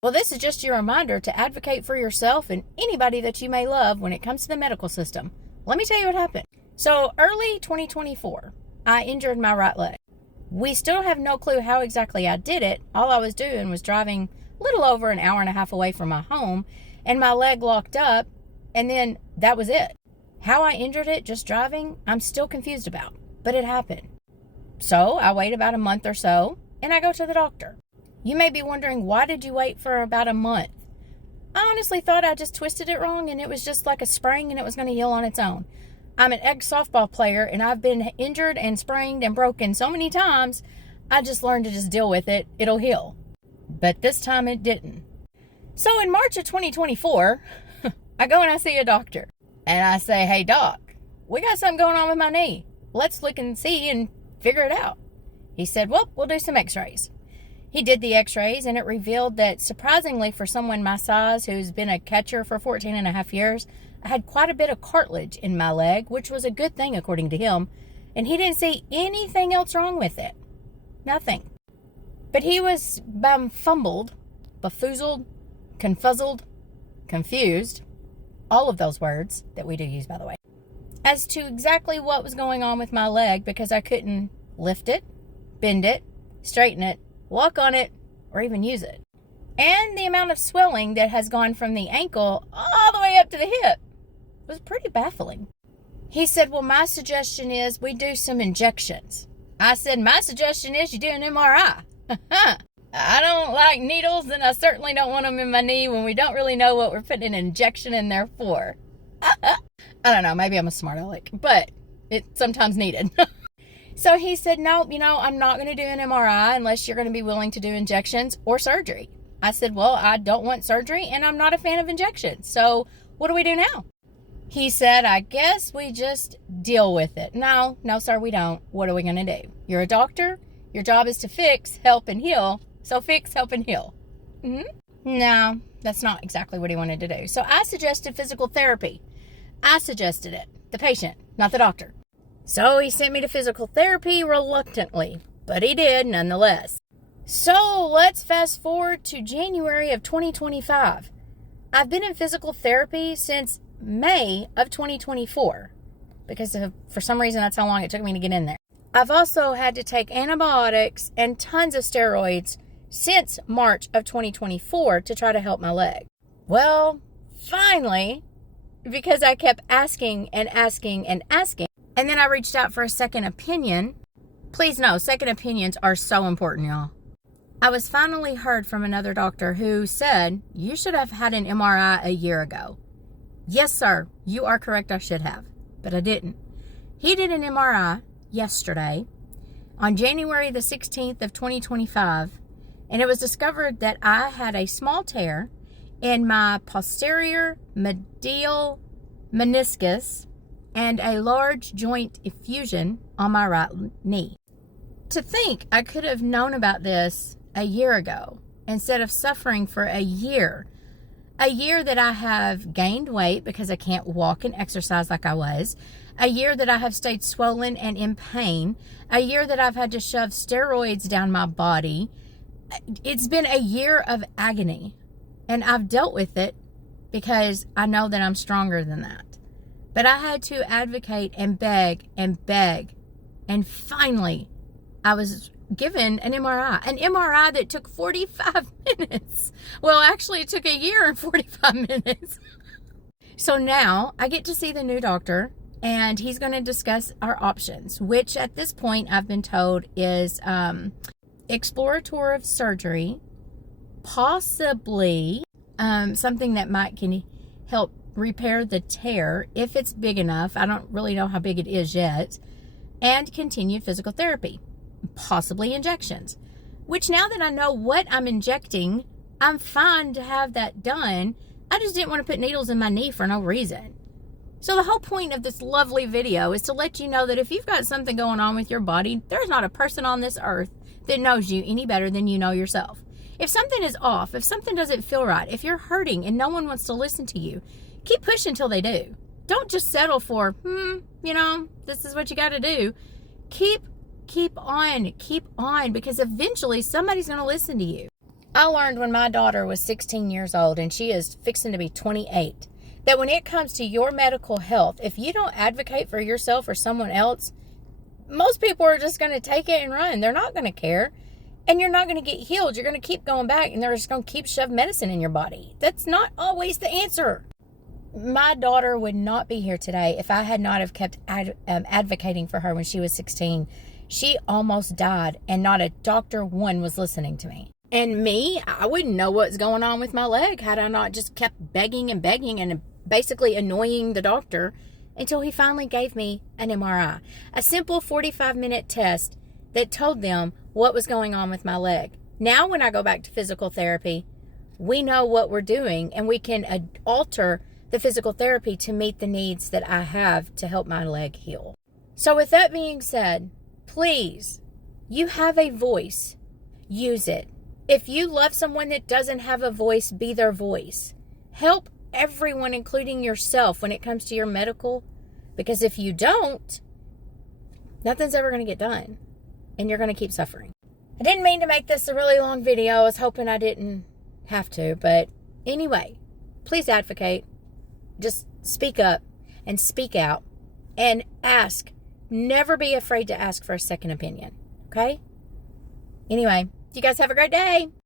Well, this is just your reminder to advocate for yourself and anybody that you may love when it comes to the medical system. Let me tell you what happened. So, early 2024, I injured my right leg. We still have no clue how exactly I did it. All I was doing was driving a little over an hour and a half away from my home, and my leg locked up, and then that was it. How I injured it just driving, I'm still confused about, but it happened. So, I wait about a month or so, and I go to the doctor. You may be wondering, why did you wait for about a month? I honestly thought I just twisted it wrong and it was just like a sprain and it was going to heal on its own. I'm an ex-softball player and I've been injured and sprained and broken so many times, I just learned to just deal with it. It'll heal. But this time it didn't. So in March of 2024, I go and I see a doctor. And I say, hey doc, we got something going on with my knee. Let's look and see and figure it out. He said, well, we'll do some x-rays. He did the x-rays and it revealed that, surprisingly for someone my size who's been a catcher for 14 and a half years, I had quite a bit of cartilage in my leg, which was a good thing according to him. And he didn't see anything else wrong with it. Nothing. But he was befuddled, befoozled, confuzzled, confused, all of those words that we do use, by the way, as to exactly what was going on with my leg, because I couldn't lift it, bend it, straighten it, walk on it, or even use it. And the amount of swelling that has gone from the ankle all the way up to the hip was pretty baffling. He said, well, my suggestion is we do some injections. I said, my suggestion is you do an MRI. I don't like needles, and I certainly don't want them in my knee when we don't really know what we're putting an injection in there for. I don't know, maybe I'm a smart aleck, but it's sometimes needed. So he said, no, I'm not going to do an MRI unless you're going to be willing to do injections or surgery. I said, well, I don't want surgery and I'm not a fan of injections. So what do we do now? He said, I guess we just deal with it. No, sir, we don't. What are we going to do? You're a doctor. Your job is to fix, help, and heal. So fix, help, and heal. No, that's not exactly what he wanted to do. So I suggested physical therapy. I suggested it. The patient, not the doctor. So he sent me to physical therapy reluctantly, but he did nonetheless. So let's fast forward to January of 2025. I've been in physical therapy since May of 2024 because for some reason that's how long it took me to get in there. I've also had to take antibiotics and tons of steroids since March of 2024 to try to help my leg. Well, finally, because I kept asking and asking and asking, and then I reached out for a second opinion. Please know, second opinions are so important, y'all. I was finally heard from another doctor who said, you should have had an MRI a year ago. Yes, sir, you are correct, I should have, but I didn't. He did an MRI yesterday on January the 16th of 2025, and it was discovered that I had a small tear in my posterior medial meniscus and a large joint effusion on my right knee. To think I could have known about this a year ago instead of suffering for a year that I have gained weight because I can't walk and exercise like I was, a year that I have stayed swollen and in pain, a year that I've had to shove steroids down my body. It's been a year of agony, and I've dealt with it because I know that I'm stronger than that. But I had to advocate and beg, and finally I was given an MRI that took 45 minutes. Well, actually it took a year and 45 minutes. So now I get to see the new doctor, and he's going to discuss our options, which at this point I've been told is explorative surgery, possibly something that can help repair the tear if it's big enough. I don't really know how big it is yet. And continued physical therapy, possibly injections, which now that I know what I'm injecting, I'm fine to have that done. I just didn't want to put needles in my knee for no reason. So the whole point of this lovely video is to let you know that if you've got something going on with your body, there's not a person on this earth that knows you any better than you know yourself. If something is off, if something doesn't feel right, if you're hurting and no one wants to listen to you, keep pushing till they do. Don't just settle for, this is what you got to do. Keep on, because eventually somebody's going to listen to you. I learned when my daughter was 16 years old, and she is fixing to be 28, that when it comes to your medical health, if you don't advocate for yourself or someone else, most people are just going to take it and run. They're not going to care. And you're not going to get healed. You're going to keep going back, and they're just going to keep shoving medicine in your body. That's not always the answer. My daughter would not be here today if I had not have kept advocating for her when she was 16. She almost died, and not a doctor one was listening to me. And me, I wouldn't know what's going on with my leg had I not just kept begging and basically annoying the doctor until he finally gave me an MRI. A simple 45-minute test that told them what was going on with my leg. Now when I go back to physical therapy, we know what we're doing, and we can alter the physical therapy to meet the needs that I have to help my leg heal. So with that being said, please, you have a voice. Use it. If you love someone that doesn't have a voice, be their voice. Help everyone, including yourself, when it comes to your medical, because if you don't, nothing's ever going to get done, and you're going to keep suffering. I didn't mean to make this a really long video. I was hoping I didn't have to, but anyway, please advocate. Just speak up and speak out and ask. Never be afraid to ask for a second opinion, okay? Anyway, you guys have a great day.